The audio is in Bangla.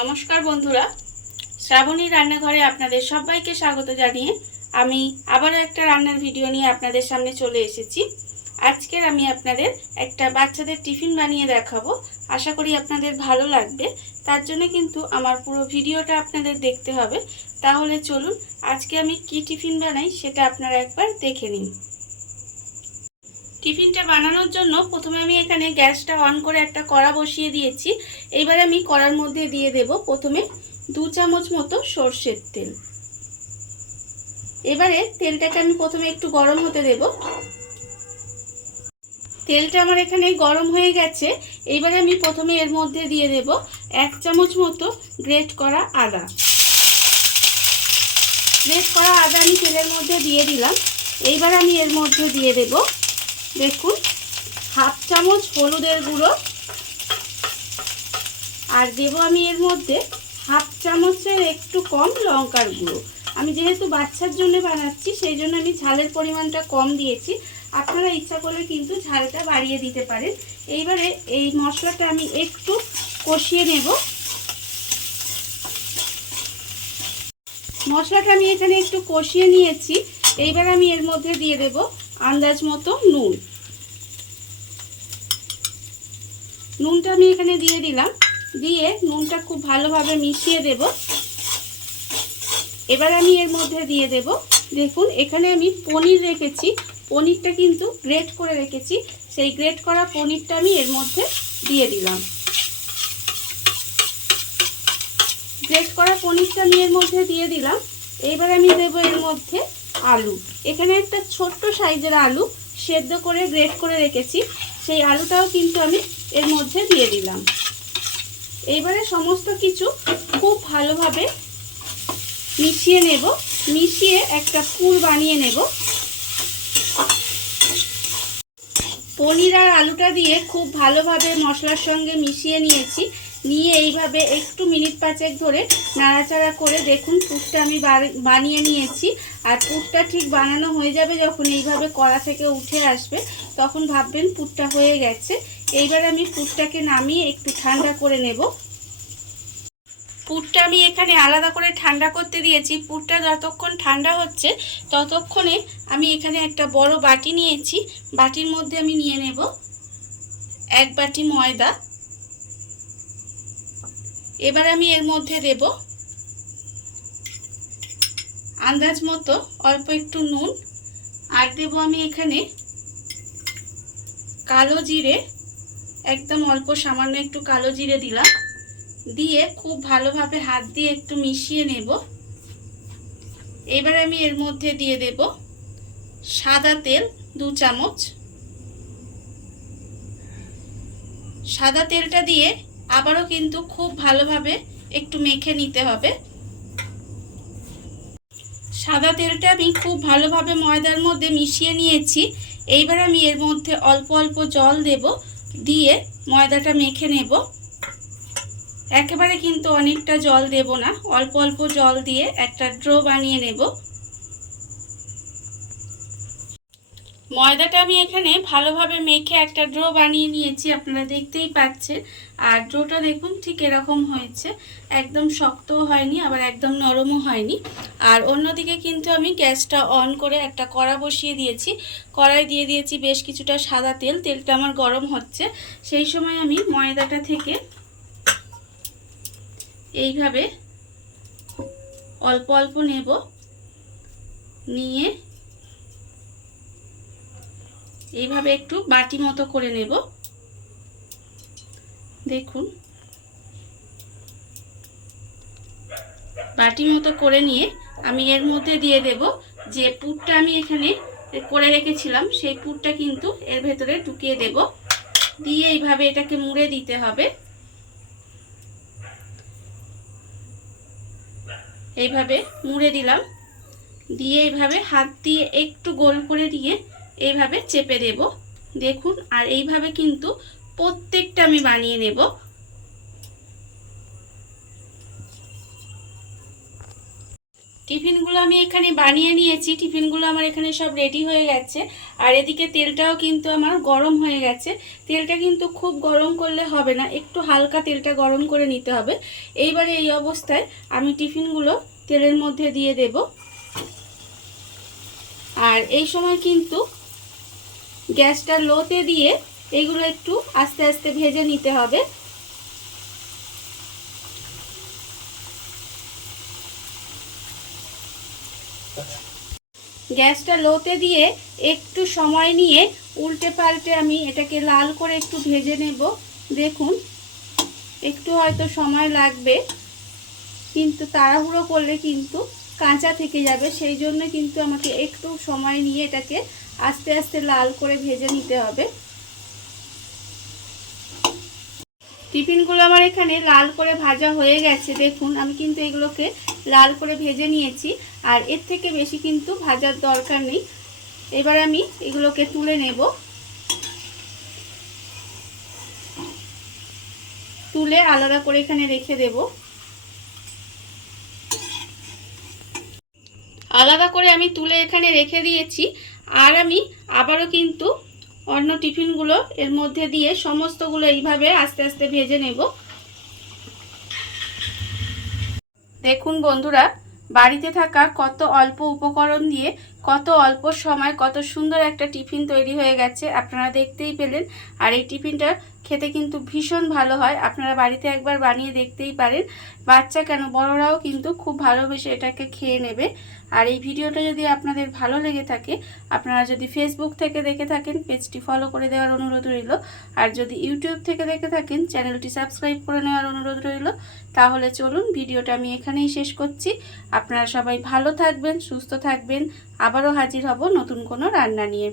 নমস্কার বন্ধুরা, শ্রাবণী রান্নাঘরে আপনাদের সবাইকে স্বাগত জানিয়ে আমি আবারও একটা রান্নার ভিডিও নিয়ে আপনাদের সামনে চলে এসেছি। আজকের আমি আপনাদের একটা বাচ্চাদের টিফিন বানিয়ে দেখাবো। আশা করি আপনাদের ভালো লাগবে। তার জন্য কিন্তু আমার পুরো ভিডিওটা আপনাদের দেখতে হবে। তাহলে চলুন আজকে আমি কি টিফিন বানাই সেটা আপনারা একবার দেখে নিন। টিফিনটা বানানোর জন্য প্রথমে আমি এখানে গ্যাসটা অন করে একটা কড়া বসিয়ে দিয়েছি। এইবার আমি কড়ার মধ্যে দিয়ে দেব প্রথমে 2 চামচ মতো সরষের তেল। এবারে তেলটাকে আমি প্রথমে একটু গরম হতে দেব। তেলটা আমার এখানে গরম হয়ে গেছে। এইবারে আমি প্রথমে এর মধ্যে দিয়ে দেব 1 চামচ মতো গ্রেট করা আদা। গ্রেট করা আদা আমি তেলের মধ্যে দিয়ে দিলাম। এইবার আমি এর মধ্যে দিয়ে দেব, দেখুন, 1/2 চামচ হলুদের গুঁড়ো, আর দেব আমি এর মধ্যে 1/2 চামচের একটু কম লঙ্কার গুঁড়ো। আমি যেহেতু বাচ্চার জন্য বানাচ্ছি সেই জন্য আমি ঝালের পরিমাণটা কম দিয়েছি। আপনারা ইচ্ছা করলে কিন্তু ঝালটা বাড়িয়ে দিতে পারেন। এইবারে এই মশলাটা আমি একটু কষিয়ে নেব। মশলাটা আমি এখানে একটু কষিয়ে নিয়েছি। এইবার আমি এর মধ্যে দিয়ে দেব আন্দাজ মতো নুন। নুনটা আমি এখানে দিয়ে দিলাম। দিয়ে নুনটা খুব ভালোভাবে মিশিয়ে দেব। এবার আমি এর মধ্যে দিয়ে দেব, দেখুন এখানে আমি পনির রেখেছি। পনিরটা কিন্তু গ্রেট করে রেখেছি। সেই গ্রেট করা পনিরটা আমি এর মধ্যে দিয়ে দিলাম। গ্রেট করা পনিরটা আমি এর মধ্যে দিয়ে দিলাম। এইবার আমি দেব এর মধ্যে আলু। এখানে একটা ছোট্ট সাইজের আলু সেদ্ধ করে গ্রেট করে রেখেছি। সেই আলুটাও কিন্তু আমি এর মধ্যে দিয়ে দিলাম। এইবারে সমস্ত কিছু খুব ভালোভাবে মিশিয়ে নেব। মিশিয়ে একটা পুর বানিয়ে নেব। পনির আর আলুটা দিয়ে খুব ভালোভাবে মশলার সঙ্গে মিশিয়ে নিয়েছি। নিয়ে এইভাবে একটু মিনিট 5 ধরে নাড়াচাড়া করে দেখুন পুরটা আমি বানিয়ে নিয়েছি। আর পুরটা ঠিক বানানো হয়ে যাবে যখন এইভাবে কড়া থেকে উঠে আসবে, তখন ভাববেন পুরটা হয়ে গেছে। এইবার আমি পুরটাকে নামিয়ে একটু ঠান্ডা করে নেব। পুরটা আমি এখানে আলাদা করে ঠান্ডা করতে দিয়েছি। পুরটা যতক্ষণ ঠান্ডা হচ্ছে ততক্ষণে আমি এখানে একটা বড় বাটি নিয়েছি। বাটির মধ্যে আমি নিয়ে নেব 1 বাটি ময়দা। এবার আমি এর মধ্যে দেব আন্দাজ মতো অল্প একটু নুন। আর দেব আমি এখানে কালো জিরে, একদম অল্প সামান্য একটু কালো জিরে দিলাম। দিয়ে খুব ভালোভাবে হাত দিয়ে একটু মিশিয়ে নেব। এবার আমি এর মধ্যে দিয়ে দেব সাদা তেল 2 চামচ। সাদা তেলটা দিয়ে আবারও কিন্তু খুব ভালোভাবে একটু মেখে নিতে হবে। সাদা তেলটা আমি খুব ভালোভাবে ময়দার মধ্যে মিশিয়ে নিয়েছি। এইবার আমি এর মধ্যে অল্প অল্প জল দেব। দিয়ে ময়দাটা মেখে নেব। একেবারে কিন্তু অনেকটা জল দেব না, অল্প অল্প জল দিয়ে একটা ডো বানিয়ে নেব। ময়দাটা আমি এখানে ভালোভাবে মেখে একটা ডো বানিয়ে নিয়েছি, আপনারা দেখতেই পাচ্ছেন। আর ডোটা দেখুন ঠিক এরকম হয়েছে, একদম শক্তও হয়নি আবার একদম নরমও হয়নি। আর অন্যদিকে কিন্তু আমি গ্যাসটা অন করে একটা কড়া বসিয়ে দিয়েছি। কড়াই দিয়ে দিয়েছি বেশ কিছুটা সাদা তেল। তেলটা আমার গরম হচ্ছে। সেই সময় আমি ময়দাটা থেকে এইভাবে অল্প অল্প নেব। নিয়ে এইভাবে একটু বাটি মতো করে নেব। দেখুন বাটি মতো করে নিয়ে আমি এর মধ্যে দিয়ে দেব যে পুরটা আমি এখানে করে রেখেছিলাম, সেই পুরটা কিন্তু এর ভেতরে ঢুকিয়ে দেব। দিয়ে এইভাবে এটাকে মুড়ে দিতে হবে। এইভাবে মুড়ে দিলাম। দিয়ে এইভাবে হাত দিয়ে একটু গোল করে দিয়ে এইভাবে চেপে দেব। দেখুন, আর এইভাবে কিন্তু প্রত্যেকটা আমি বানিয়ে নেব। টিফিনগুলো আমি এখানে বানিয়ে নিয়েছি। টিফিনগুলো আমার এখানে সব রেডি হয়ে গেছে। আর এদিকে তেলটাও কিন্তু আমার গরম হয়ে গেছে। তেলটা কিন্তু খুব গরম করলে হবে না, একটু হালকা তেলটা গরম করে নিতে হবে। এইবারে এই অবস্থায় আমি টিফিনগুলো তেলের মধ্যে দিয়ে দেব। আর এই সময় কিন্তু গ্যাসটা লোতে দিয়ে এইগুলো একটু আস্তে আস্তে ভেজে নিতে হবে। গ্যাসটা লোতে দিয়ে একটু সময় নিয়ে উল্টে পাল্টে আমি এটাকে লাল করে একটু ভেজে নেব। দেখুন একটু হয়তো সময় লাগবে, কিন্তু তাড়াহুড়ো করলে কিন্তু কাঁচা থেকে যাবে, সেই জন্য কিন্তু আমাকে একটু সময় নিয়ে এটাকে আস্তে আস্তে লাল করে ভেজে নিতে হবে। টিফিনগুলো আমার এখানে লাল করে ভাজা হয়ে গেছে। দেখুন আমি কিন্তু এগুলোকে লাল করে ভেজে নিয়েছি, আর এর থেকে বেশি কিন্তু ভাজার দরকার নেই। এবার আমি এগুলোকে তুলে নেব। তুলে আলাদা করে এখানে রেখে দেব। আলাদা করে আমি তুলে এখানে রেখে দিয়েছি। আর আমি আবারও কিন্তু অন্য টিফিনগুলো এর মধ্যে দিয়ে সমস্তগুলো এইভাবে আস্তে আস্তে ভেজে নেব। দেখুন বন্ধুরা, বাড়িতে থাকা কত অল্প উপকরণ দিয়ে কত অল্প সময় কত সুন্দর একটা টিফিন তৈরি হয়ে গেছে, আপনারা দেখতেই পেলেন। আর এই টিফিনটা খেতে কিন্তু ভীষণ ভালো হয়, আপনারা বাড়িতে একবার বানিয়ে দেখতেই পারেন। বাচ্চা কেন বড়রাও কিন্তু খুব ভালোবেসে এটাকে খেয়ে নেবে। আর এই ভিডিওটা যদি আপনাদের ভালো লেগে থাকে, আপনারা যদি ফেসবুক থেকে দেখে থাকেন পেজটি ফলো করে দেওয়ার অনুরোধ রইল। আর যদি ইউটিউব থেকে দেখে থাকেন চ্যানেলটি সাবস্ক্রাইব করে নেওয়ার অনুরোধ রইল। তাহলে চলুন ভিডিওটা আমি এখানেই শেষ করছি। আপনারা সবাই ভালো থাকবেন, সুস্থ থাকবেন। আবারও হাজির হব নতুন কোনো রান্না নিয়ে।